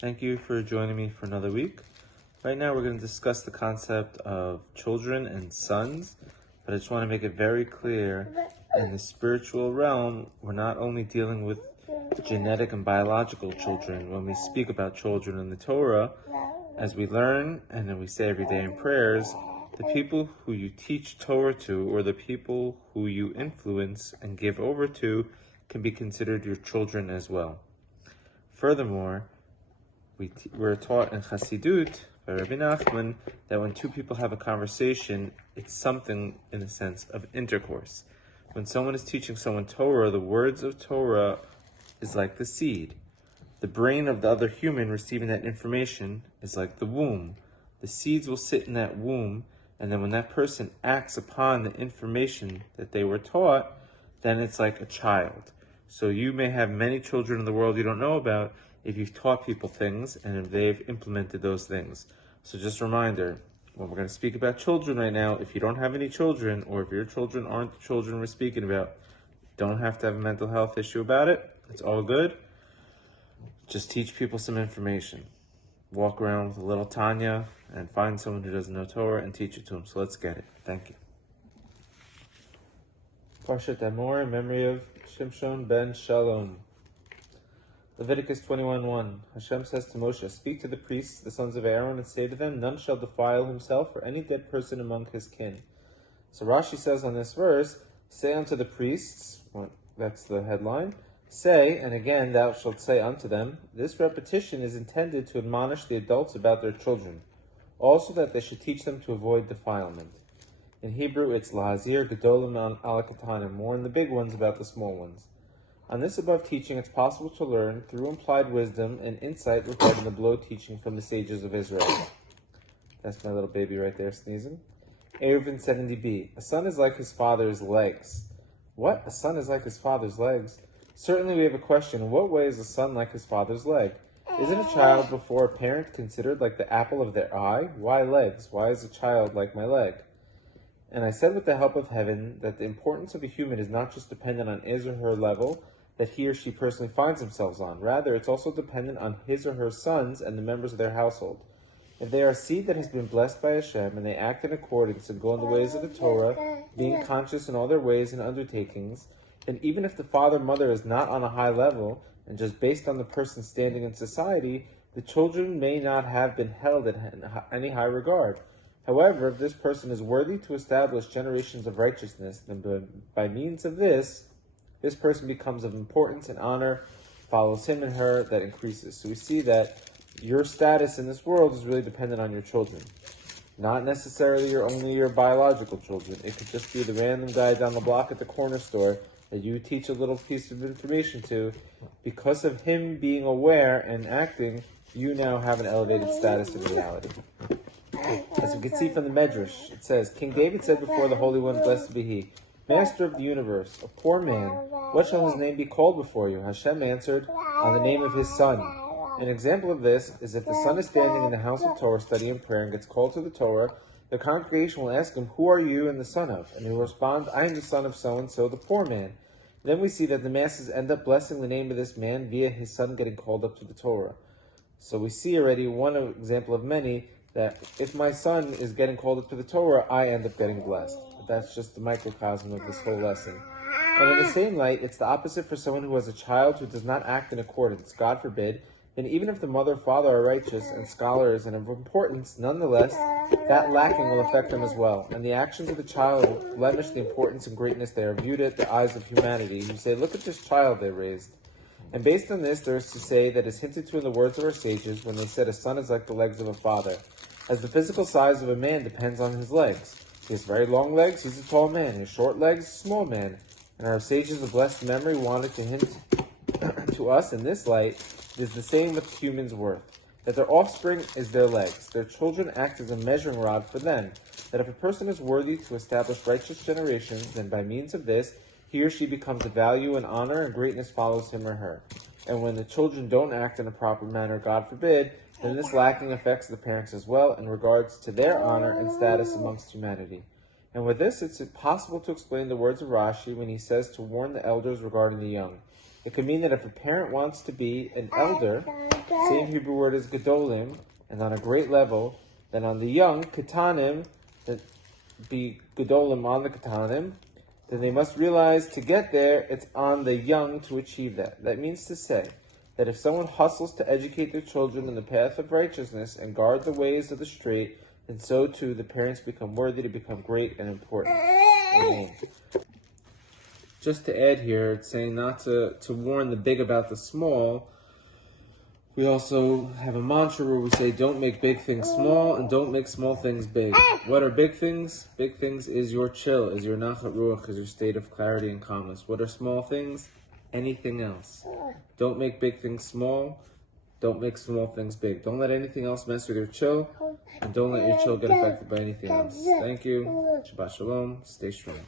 Thank you for joining me for another week. Right now we're going to discuss the concept of children and sons, but I just want to make it very clear, in the spiritual realm, we're not only dealing with genetic and biological children. When we speak about children in the Torah, as we learn and then we say every day in prayers, the people who you teach Torah to, or the people who you influence and give over to, can be considered your children as well. Furthermore, we're taught in Chassidut by Rabbi Nachman that when two people have a conversation, it's something in the sense of intercourse. When someone is teaching someone Torah, the words of Torah is like the seed. The brain of the other human receiving that information is like the womb. The seeds will sit in that womb, and then when that person acts upon the information that they were taught, then it's like a child. So you may have many children in the world you don't know about if you've taught people things and if they've implemented those things. So just a reminder, when we're going to speak about children right now, if you don't have any children, or if your children aren't the children we're speaking about, you don't have to have a mental health issue about it. It's all good. Just teach people some information. Walk around with a little Tanya and find someone who doesn't know Torah and teach it to them. So let's get it. Thank you. Parshat Emor, in memory of Shimshon ben Shalom. Leviticus 21:1. Hashem says to Moshe, "Speak to the priests, the sons of Aaron, and say to them, none shall defile himself or any dead person among his kin." So Rashi says on this verse, "Say unto the priests," that's the headline, "say, and again thou shalt say unto them." This repetition is intended to admonish the adults about their children, also that they should teach them to avoid defilement. In Hebrew, it's lahazir gedolim al katanim, warn the big ones about the small ones. On this above teaching, it's possible to learn, through implied wisdom and insight regarding the below teaching from the sages of Israel. That's my little baby right there sneezing. Eruvin 70b. A son is like his father's legs. What? A son is like his father's legs? Certainly we have a question. In what way is a son like his father's leg? Isn't a child before a parent considered like the apple of their eye? Why legs? Why is a child like my leg? And I said with the help of heaven that the importance of a human is not just dependent on his or her level that he or she personally finds themselves on. Rather, it's also dependent on his or her sons and the members of their household. If they are a seed that has been blessed by Hashem and they act in accordance and go in the ways of the Torah, being conscious in all their ways and undertakings, then even if the father-mother is not on a high level and just based on the person's standing in society, the children may not have been held in any high regard. However, if this person is worthy to establish generations of righteousness, then by means of this person becomes of importance and honor, follows him and her, that increases. So we see that your status in this world is really dependent on your children. Not necessarily only your biological children. It could just be the random guy down the block at the corner store that you teach a little piece of information to. Because of him being aware and acting, you now have an elevated status in reality. As we can see from the Medrash, it says, King David said before the Holy One, blessed be he, Master of the universe, a poor man, what shall his name be called before you? Hashem answered, on the name of his son. An example of this is if the son is standing in the house of Torah studying prayer and gets called to the Torah, the congregation will ask him, who are you and the son of? And he will respond, I am the son of so-and-so, the poor man. Then we see that the masses end up blessing the name of this man via his son getting called up to the Torah. So we see already one example of many that if my son is getting called up to the Torah, I end up getting blessed. But that's just the microcosm of this whole lesson. And in the same light, it's the opposite for someone who has a child who does not act in accordance, God forbid, then even if the mother and father are righteous and scholars and of importance, nonetheless, that lacking will affect them as well. And the actions of the child will blemish the importance and greatness they are viewed at the eyes of humanity, who say, look at this child they raised. And based on this, there is to say that is hinted to in the words of our sages when they said a son is like the legs of a father. As the physical size of a man depends on his legs. He has very long legs, he's a tall man. He has short legs, a small man. And our sages of blessed memory wanted to hint to us in this light, it is the same with humans' worth. That their offspring is their legs. Their children act as a measuring rod for them. That if a person is worthy to establish righteous generations, then by means of this, he or she becomes of value and honor, and greatness follows him or her. And when the children don't act in a proper manner, God forbid, then this lacking affects the parents as well in regards to their honor and status amongst humanity. And with this, it's possible to explain the words of Rashi when he says to warn the elders regarding the young. It could mean that if a parent wants to be an elder, Same Hebrew word as gedolim, and on a great level. Then on the young, katanim, that be gedolim on the katanim, then they must realize to get there, it's on the young to achieve that. That means to say that if someone hustles to educate their children in the path of righteousness and guard the ways of the straight, then so too the parents become worthy to become great and important. Amen. Just to add here, it's saying not to warn the big about the small. We also have a mantra where we say, don't make big things small and don't make small things big. What are big things? Big things is your chill, is your nachat ruach, is your state of clarity and calmness. What are small things? Anything else. Don't make big things small. Don't make small things big. Don't let anything else mess with your chill, and don't let your chill get affected by anything else. Thank you. Shabbat shalom. Stay strong.